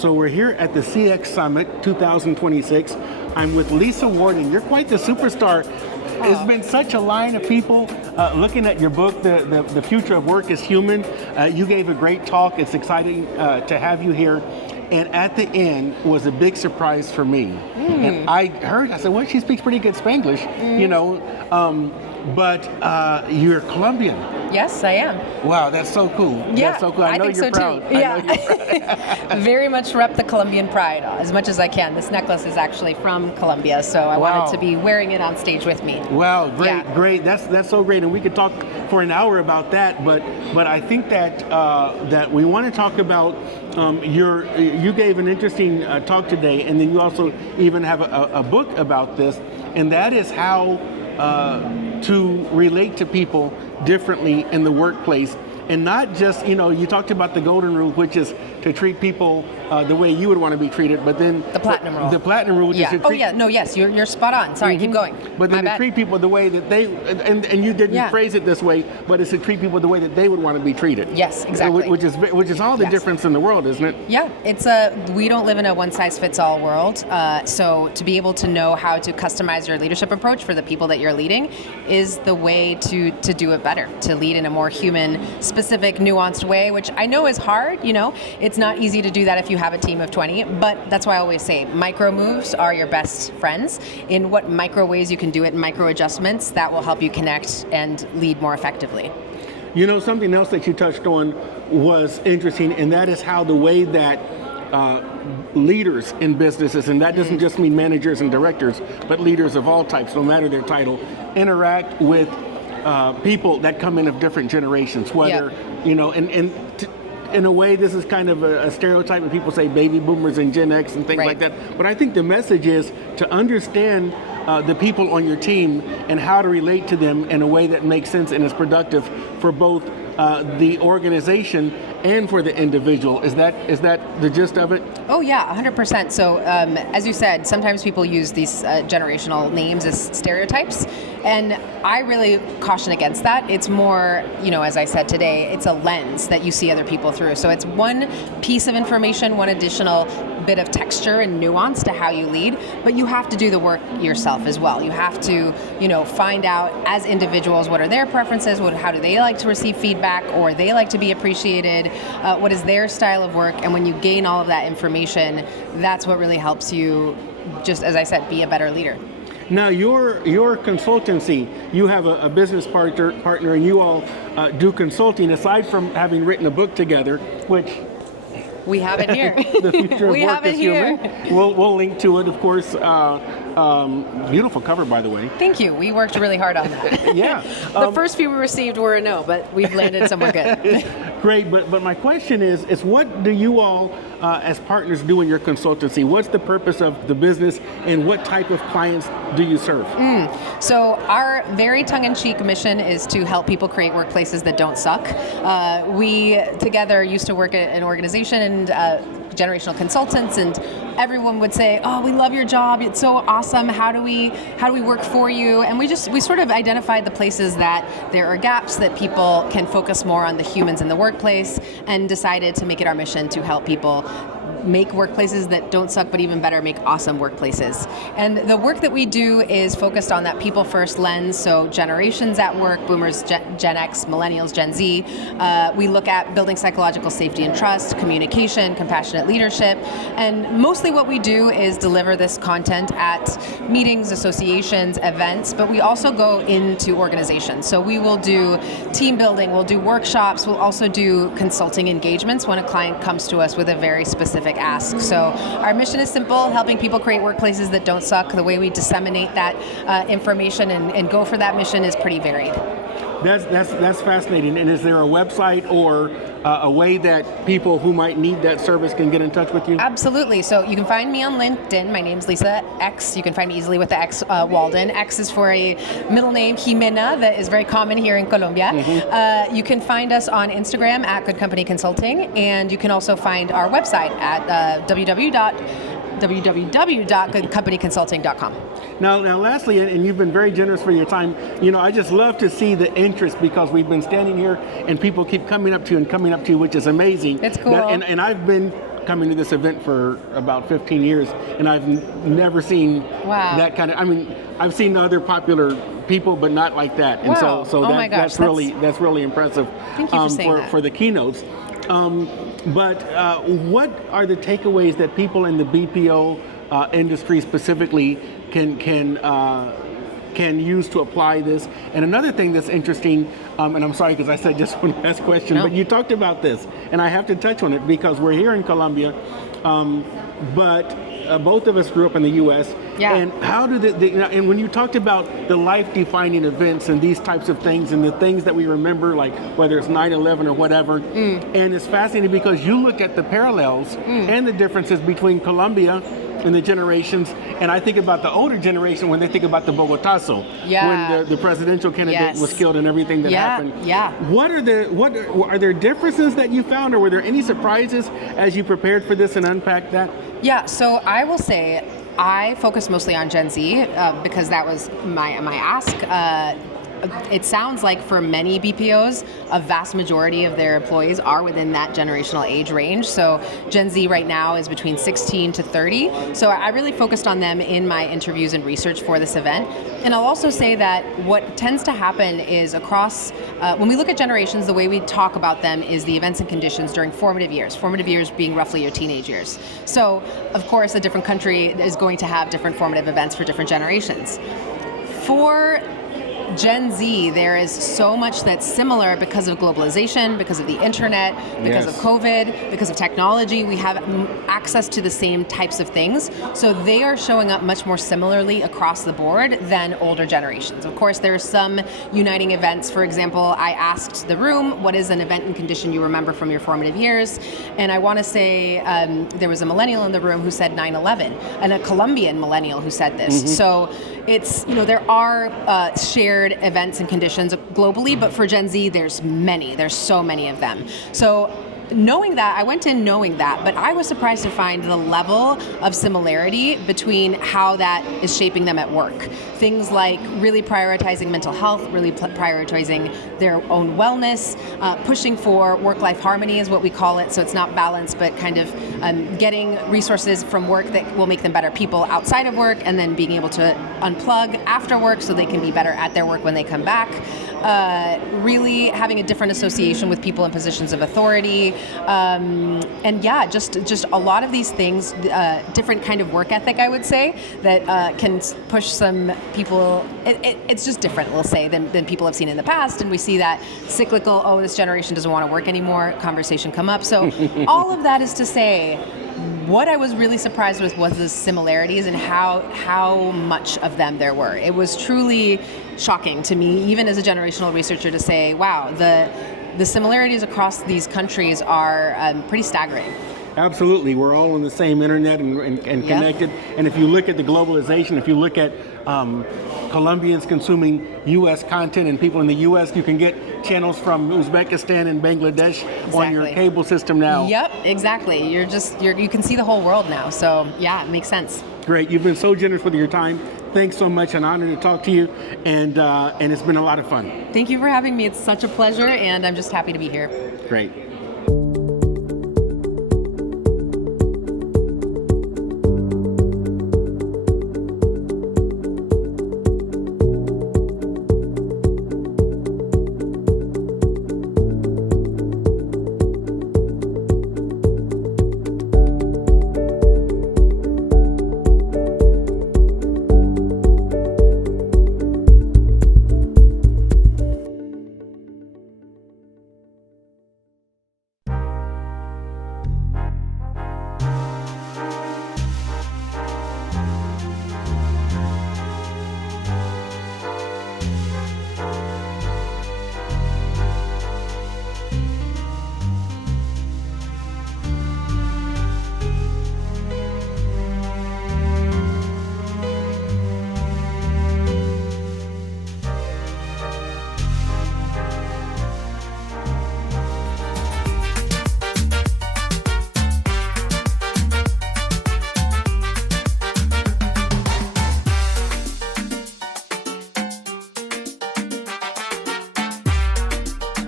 So we're here at the CX Summit 2026. I'm with Lisa Walden. You're quite the superstar. It's been such a line of people looking at your book, The Future of Work is Human. You gave a great talk. It's exciting to have you here. And at the end was a big surprise for me. And I said, well, she speaks pretty good Spanglish, you know, but you're Colombian. Yes, I am. Wow, that's so cool. Yeah, that's so cool. I know think you're so proud. too. Yeah, very much rep the Colombian pride as much as I can. This necklace is actually from Colombia, so I wanted to be wearing it on stage with me. Wow, great, Yeah. great. That's so great, and we could talk for an hour about that. But I think that that we want to talk about you gave an interesting talk today, and then you also even have a book about this, and that is how to relate to people differently in the workplace. And not just, you know, you talked about the golden rule, which is to treat people the way you would want to be treated, but then The platinum rule. The platinum rule, which is to treat, yes, you're spot on. Sorry, keep going. but then to treat people the way that they, and you didn't phrase it this way, but it's to treat people the way that they would want to be treated. Yes, exactly. Which is all the difference in the world, isn't it? Yeah, we don't live in a one-size-fits-all world. So to be able to know how to customize your leadership approach for the people that you're leading is the way to do it better, to lead in a more human, specific, nuanced way, which I know is hard. You know, it's not easy to do that if you have a team of 20, but that's why I always say micro moves are your best friends. In what micro ways you can do it, micro adjustments, that will help you connect and lead more effectively. You know, something else that you touched on was interesting, and that is how the way that leaders in businesses, and that doesn't just mean managers and directors, but leaders of all types, no matter their title, interact with people that come in of different generations, whether, you know, in a way, this is kind of a stereotype when people say baby boomers and Gen X and things like that. But I think the message is to understand the people on your team and how to relate to them in a way that makes sense and is productive for both the organization and for the individual. Is that the gist of it? Oh yeah, 100%. So as you said, sometimes people use these generational names as stereotypes, and I really caution against that. It's more, you know, as I said today, it's a lens that you see other people through. So it's one piece of information, one additional bit of texture and nuance to how you lead, but you have to do the work yourself as well. You have to, you know, find out as individuals what are their preferences, how do they like to receive feedback, or they like to be appreciated, what is their style of work, and when you gain all of that information, that's what really helps you, just as I said, be a better leader. Now, your consultancy, you have a business partner, and you all do consulting. Aside from having written a book together, which we have it here. The Future of Work is Human. We'll link to it, of course. Beautiful cover, by the way. Thank you. We worked really hard on that. Yeah. The first few we received were a no, but we've landed somewhere good. Great, but my question is what do you all as partners do in your consultancy? What's the purpose of the business, and what type of clients do you serve? So our very tongue-in-cheek mission is to help people create workplaces that don't suck. We together used to work at an organization and generational consultants, and everyone would say, "Oh, we love your job. It's so awesome. How do we work for you?" And we sort of identified the places that there are gaps, that people can focus more on the humans in the workplace, and decided to make it our mission to help people make workplaces that don't suck, but even better, make awesome workplaces. And the work that we do is focused on that people first lens, so generations at work, boomers, Gen X, millennials, Gen Z. We look at building psychological safety and trust, communication, compassionate leadership, and mostly what we do is deliver this content at meetings, associations, events, but we also go into organizations. So we will do team building, we'll do workshops, we'll also do consulting engagements when a client comes to us with a very specific ask. So our mission is simple: helping people create workplaces that don't suck. The way we disseminate that information and go for that mission is pretty varied. That's fascinating. And is there a website or a way that people who might need that service can get in touch with you? Absolutely. So you can find me on LinkedIn. My name's Lisa X. You can find me easily with the X Walden. X is for a middle name, Jimena, that is very common here in Colombia. You can find us on Instagram at Good Company Consulting, and you can also find our website at www.goodcompanyconsulting.com. Now, lastly, and you've been very generous for your time, you know, I just love to see the interest, because we've been standing here and people keep coming up to you, which is amazing. It's cool. And I've been coming to this event for about 15 years, and I've never seen Wow. that kind of. I mean, I've seen other popular people, but not like that. And Wow. so Oh that, my gosh, that's really impressive. Thank you for saying that. for the keynotes. But what are the takeaways that people in the BPO industry specifically can use to apply this? And another thing that's interesting, and I'm sorry because I said just one last question, No. but you talked about this, and I have to touch on it because we're here in Colombia, but both of us grew up in the U.S. Yeah. And how do and when you talked about the life-defining events and these types of things and the things that we remember, like whether it's 9/11 or whatever, and it's fascinating because you look at the parallels and the differences between Colombia and the generations, and I think about the older generation when they think about the Bogotazo, Yeah. when the presidential candidate Yes. was killed and everything that happened. Yeah. What are there differences that you found, or were there any surprises as you prepared for this and unpacked that? Yeah, so I will say I focused mostly on Gen Z because that was my ask. It sounds like for many BPOs, a vast majority of their employees are within that generational age range. So Gen Z right now is between 16 to 30. So I really focused on them in my interviews and research for this event. And I'll also say that what tends to happen is across, when we look at generations, the way we talk about them is the events and conditions during formative years being roughly your teenage years. So of course, a different country is going to have different formative events for different generations. For Gen Z, there is so much that's similar because of globalization, because of the internet, because of COVID, because of technology. We have access to the same types of things. So they are showing up much more similarly across the board than older generations. Of course, there are some uniting events. For example, I asked the room, what is an event and condition you remember from your formative years? And I want to say there was a millennial in the room who said 9/11, and a Colombian millennial who said this. So it's, there are shared events and conditions globally, but for Gen Z, there's so many of them. So knowing that, I went in knowing that, but I was surprised to find the level of similarity between how that is shaping them at work. Things like really prioritizing mental health, really prioritizing their own wellness, pushing for work-life harmony is what we call it. So it's not balance, but kind of getting resources from work that will make them better people outside of work, and then being able to unplug after work so they can be better at their work when they come back. Really having a different association with people in positions of authority. And yeah, just a lot of these things, different kind of work ethic, I would say, that can push some people. It's just different, we'll say, than people have seen in the past. And we see that cyclical, oh, this generation doesn't want to work anymore, conversation come up. So all of that is to say, what I was really surprised with was the similarities and how much of them there were. It was truly shocking to me, even as a generational researcher, to say, wow, the similarities across these countries are pretty staggering. Absolutely. We're all on the same internet and connected. And if you look at the globalization, if you look at Colombians consuming U.S. content and people in the U.S., you can get channels from Uzbekistan and Bangladesh on your cable system now. Yep, exactly. You can see the whole world now. So yeah, it makes sense. Great. You've been so generous with your time. Thanks so much. An honor to talk to you. And it's been a lot of fun. Thank you for having me. It's such a pleasure, and I'm just happy to be here. Great.